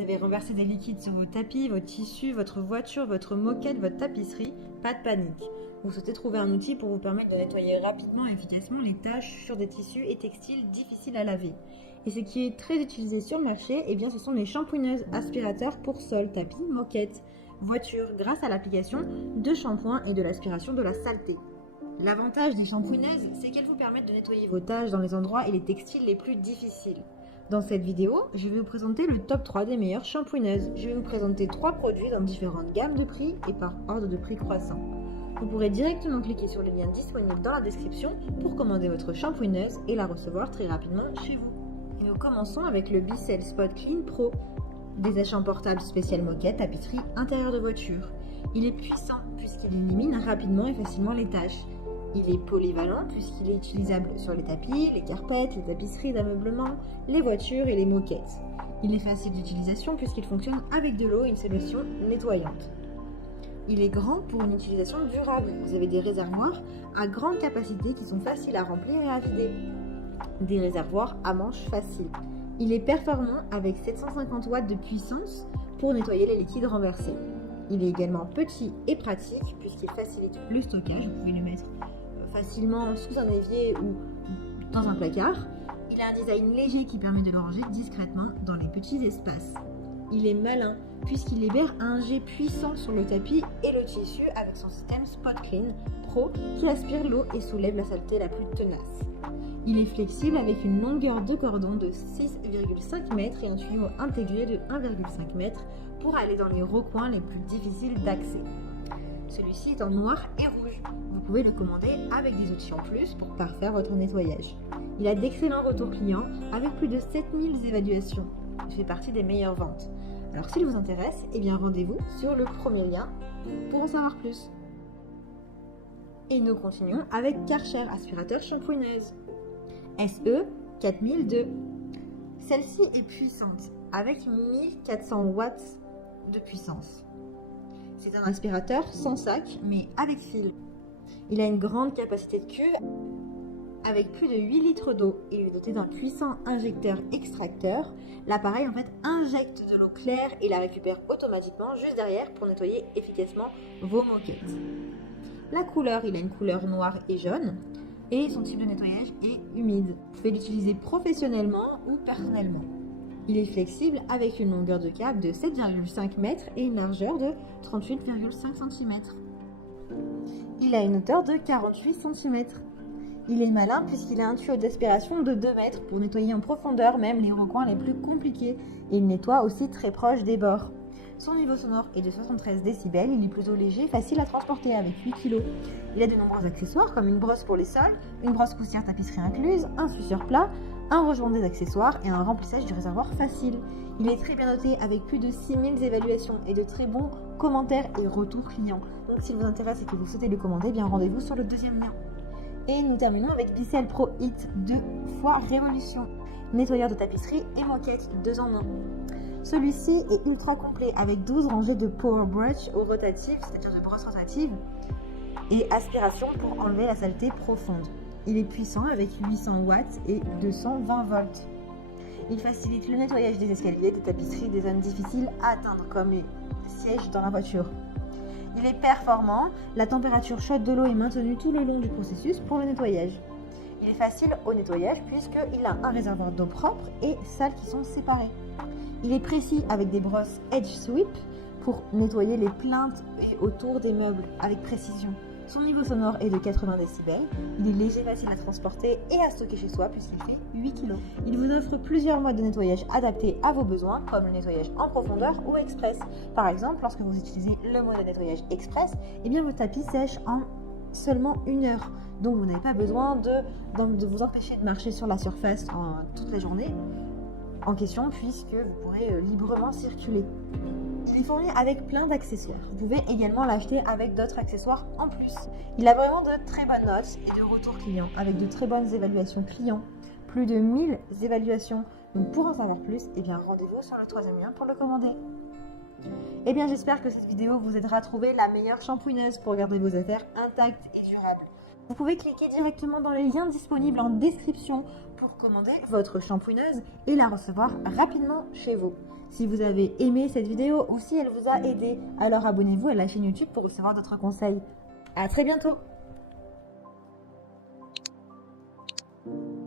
avez renversé des liquides sur vos tapis, vos tissus, votre voiture, votre moquette, votre tapisserie, pas de panique. Vous souhaitez trouver un outil pour vous permettre de nettoyer rapidement et efficacement les taches sur des tissus et textiles difficiles à laver. Et ce qui est très utilisé sur le marché, eh bien, ce sont les shampooineuses aspirateurs pour sol, tapis, moquette, voiture, grâce à l'application de shampoing et de l'aspiration de la saleté. L'avantage des shampooineuses, c'est qu'elles vous permettent de nettoyer vos taches dans les endroits et les textiles les plus difficiles. Dans cette vidéo, je vais vous présenter le top 3 des meilleures shampooineuses. Je vais vous présenter 3 produits dans différentes gammes de prix et par ordre de prix croissant. Vous pourrez directement cliquer sur les liens disponibles dans la description pour commander votre shampooineuse et la recevoir très rapidement chez vous. Et nous commençons avec le Bissell Spot Clean Pro, des sachets portables spécial moquette, tapisserie, intérieur de voiture. Il est puissant puisqu'il élimine rapidement et facilement les taches. Il est polyvalent puisqu'il est utilisable sur les tapis, les carpettes, les tapisseries d'ameublement, les voitures et les moquettes. Il est facile d'utilisation puisqu'il fonctionne avec de l'eau et une solution nettoyante. Il est grand pour une utilisation durable. Vous avez des réservoirs à grande capacité qui sont faciles à remplir et à vider. Des réservoirs à manche facile. Il est performant avec 750 watts de puissance pour nettoyer les liquides renversés. Il est également petit et pratique puisqu'il facilite le stockage. Vous pouvez le mettre facilement sous un évier ou dans un placard. Il a un design léger qui permet de le ranger discrètement dans les petits espaces. Il est malin puisqu'il libère un jet puissant sur le tapis et le tissu avec son système Spot Clean Pro qui aspire l'eau et soulève la saleté la plus tenace. Il est flexible avec une longueur de cordon de 6,5 mètres et un tuyau intégré de 1,5 mètre pour aller dans les recoins les plus difficiles d'accès. Celui-ci est en noir et rouge. Vous pouvez le commander avec des outils en plus pour parfaire votre nettoyage. Il a d'excellents retours clients avec plus de 7000 évaluations. Il fait partie des meilleures ventes. Alors s'il vous intéresse, eh bien rendez-vous sur le premier lien pour en savoir plus. Et nous continuons avec Karcher aspirateur shampooineuse SE 4002. Celle-ci est puissante avec 1400 watts de puissance. C'est un aspirateur sans sac mais avec fil. Il a une grande capacité de queue avec plus de 8 litres d'eau et il est doté d'un puissant injecteur extracteur. L'appareil en fait injecte de l'eau claire et la récupère automatiquement juste derrière pour nettoyer efficacement vos moquettes. La couleur, il a une couleur noire et jaune et son type de nettoyage est humide. Vous pouvez l'utiliser professionnellement ou personnellement. Il est flexible avec une longueur de câble de 7,5 mètres et une largeur de 38,5 cm. Il a une hauteur de 48 cm. Il est malin puisqu'il a un tuyau d'aspiration de 2 mètres pour nettoyer en profondeur même les recoins les plus compliqués et il nettoie aussi très proche des bords. Son niveau sonore est de 73 décibels, il est plutôt léger, facile à transporter avec 8 kg. Il a de nombreux accessoires comme une brosse pour les sols, une brosse poussière tapisserie incluse, un suceur plat, un rangement des accessoires et un remplissage du réservoir facile. Il est très bien noté avec plus de 6000 évaluations et de très bons commentaires et retours clients. Donc s'il vous intéresse et que vous souhaitez le commander, eh bien rendez-vous sur le deuxième lien. Et nous terminons avec Bissell Pro Hit 2 fois Révolution, nettoyeur de tapisserie et moquette 2 en 1. Celui-ci est ultra complet avec 12 rangées de power brush au rotatif, c'est-à-dire de brosses rotatives, et aspiration pour enlever la saleté profonde. Il est puissant avec 800 watts et 220 volts. Il facilite le nettoyage des escaliers, des tapisseries, des zones difficiles à atteindre comme les sièges dans la voiture. Il est performant, la température chaude de l'eau est maintenue tout le long du processus pour le nettoyage. Il est facile au nettoyage puisqu'il a un réservoir d'eau propre et sale qui sont séparés. Il est précis avec des brosses Edge Sweep pour nettoyer les plinthes et autour des meubles avec précision. Son niveau sonore est de 80 décibels. Il est léger, facile à transporter et à stocker chez soi puisqu'il fait 8 kg. Il vous offre plusieurs modes de nettoyage adaptés à vos besoins comme le nettoyage en profondeur ou express. Par exemple, lorsque vous utilisez le mode de nettoyage express, eh bien, vos tapis sèchent en seulement 1 heure. Donc vous n'avez pas besoin de vous empêcher de marcher sur la surface toute la journée en question puisque vous pourrez librement circuler. Il est fourni avec plein d'accessoires. Vous pouvez également l'acheter avec d'autres accessoires en plus. Il a vraiment de très bonnes notes et de retours clients avec de très bonnes évaluations clients. Plus de 1000 évaluations. Donc pour en savoir plus, eh bien rendez-vous sur le troisième lien pour le commander. Eh bien j'espère que cette vidéo vous aidera à trouver la meilleure shampooineuse pour garder vos affaires intactes et durables. Vous pouvez cliquer directement dans les liens disponibles en description pour commander votre shampooineuse et la recevoir rapidement chez vous. Si vous avez aimé cette vidéo ou si elle vous a aidé, alors abonnez-vous à la chaîne YouTube pour recevoir d'autres conseils. À très bientôt!